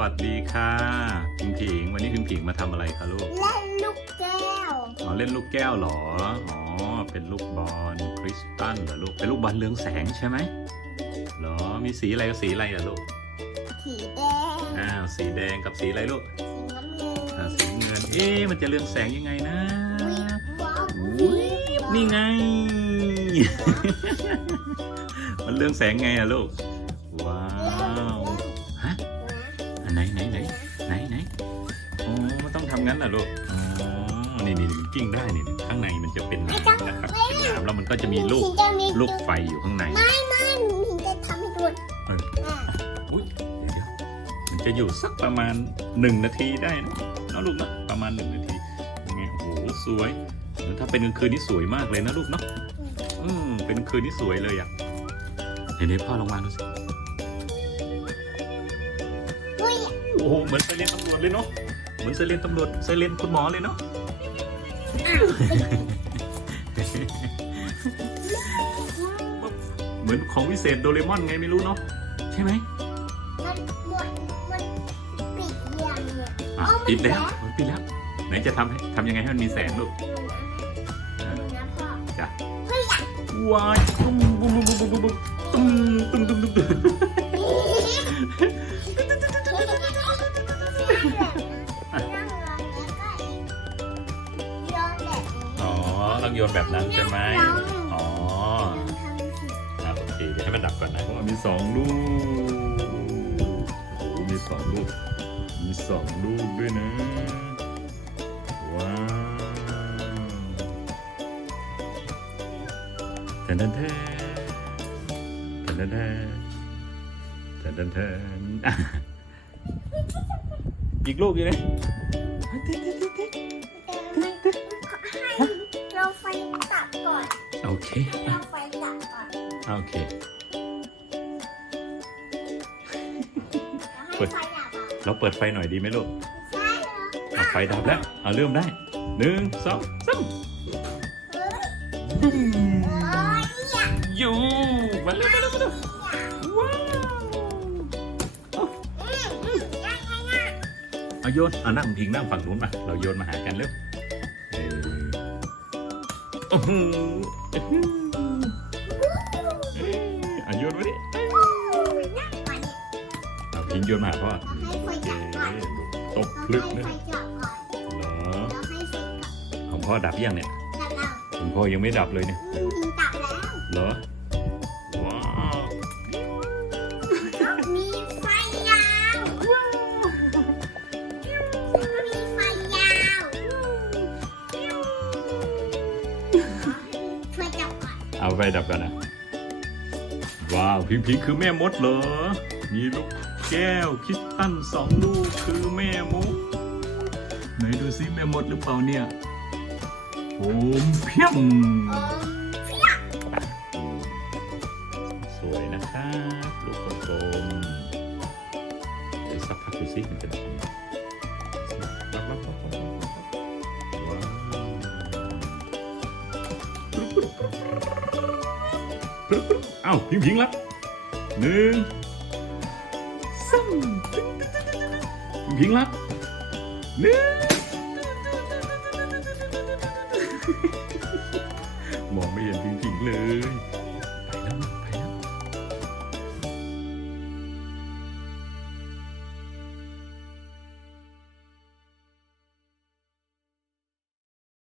วัสดีค่ะพิงผิงวันนี้พิงผิงมาทำอะไรคะลูก เล่นลูกแก้วอ๋อเล่นลูกแก้วเหรอ อ๋อ เป็นลูกบอลคริสตัลเหรอลูก เป็นลูกบอลเรืองแสงใช่ไหมเหรอ มีสีอะไรกับสีอะไรอะลูก สีแดงอ้าวสีแดงกับสีอะไรลูกสีน้ำเงินอ่าสีเงิน เอ๊ะมันจะเรืองแสงยังไงนะว้าวอุ๊ยนี่ไง มันเรืองแสงไงอะลูก ว้าวฮะอัน ไหนไหนไหนไหนไหนโอ้มันต้องทำงั้นเหรอลูกอ๋อนี่นี่นี่กิ้งได้นี่ข้างในมันจะเป็นน้ำนะครับเป็นน้ำแล้วมันก็จะมีลูกถึงจะมีลูกไฟอยู่ข้างในไม่ไม่หนูถึงจะทำให้ดูเอออะอุ้ยเดี๋ยวมันจะอยู่สักประมาณหนึ่งนาทีได้นะเนาะลูกเนาะประมาณหนึ่งนาทียังไงโอ้โหสวย ถ้าเป็นกลางคืนนี่สวยมากเลยนะลูกเนาะอืมเป็นกลางคืนนี่สวยเลยอะเดี๋ยวนี้พ่อลองวางดูสิ โอ้โหเหมือนไซเรนตำรวจเลยเนาะเหมือนไซเรนตำรวจไซเรนคุณหมอเลยเนาะเหมือนของวิเศษโดเรมอนไงไม่รู้เนาะใช่ไหมมันหมดมันปิดยังเนี่ยอะเอามันปิดแล้วแล้วมันปิดแล้วไหนจะทำให้ทำยังไงให้มันมีแสงลูกดูนะดูนะพ่อจ้ะเฮ้ยอะว้ายตุ้มบุ้มบุ้มบุ้มบุ้มบุ้มตุ้มตุ้มตุ้มตุ้มตุ้ม องโยนแบบนั้นใช่ไหมอ๋อโอเคเดี๋ยวให้มันดับก่อนนะเพราะว่ามีสองลูกมีสองลูกมีสองลูกด้วยนะว้าวแทนแทนแทนแทนแทนแทนแทนอีกลูกอีกเลย โอเคเราไฟตัดก่อนโอเคให้ไฟดับอะเราเปิดไฟหน่อยดีไหมลูกใช่เหรออะไฟดับแล้วเอาเริ่มได้หนึ่งสองสามเฮ้ยบึ้มโอ้ยอยากอยู่มาเร็วมาเร็วมาเร็วว้าวอืมอืมง่ายง่ายง่ายเอาโยนเอานั่งพิงนั่งฝั่งนู้นมาเราโยนมาหากันเร็วเออโอ้โห อายุยนมาดิเอาพิงโยนมาหพ่อเอ๊ะตกพลึกนะเหรอของพ่อดับยังเนี่ยของพ่อยังไม่ดับเลยเนี่ยเหรอ ไฟดับกันนะ ว้าว พิงพิงคือแม่มดเหรอ มีลูกแก้วคิดตั้นสองลูกคือแม่มด ไหนดูซิแม่มดหรือเปล่าเนี่ยโอมเพียงสวยนะครับลูกกลมๆเดี๋ยวสักพักดูซิมันจะดับไหมปั๊บ เอ้าพิงพิงแล้วหนึ่งสองพิงพิงแล้วหนึ่งมองไม่เห็นพิงพิงเลย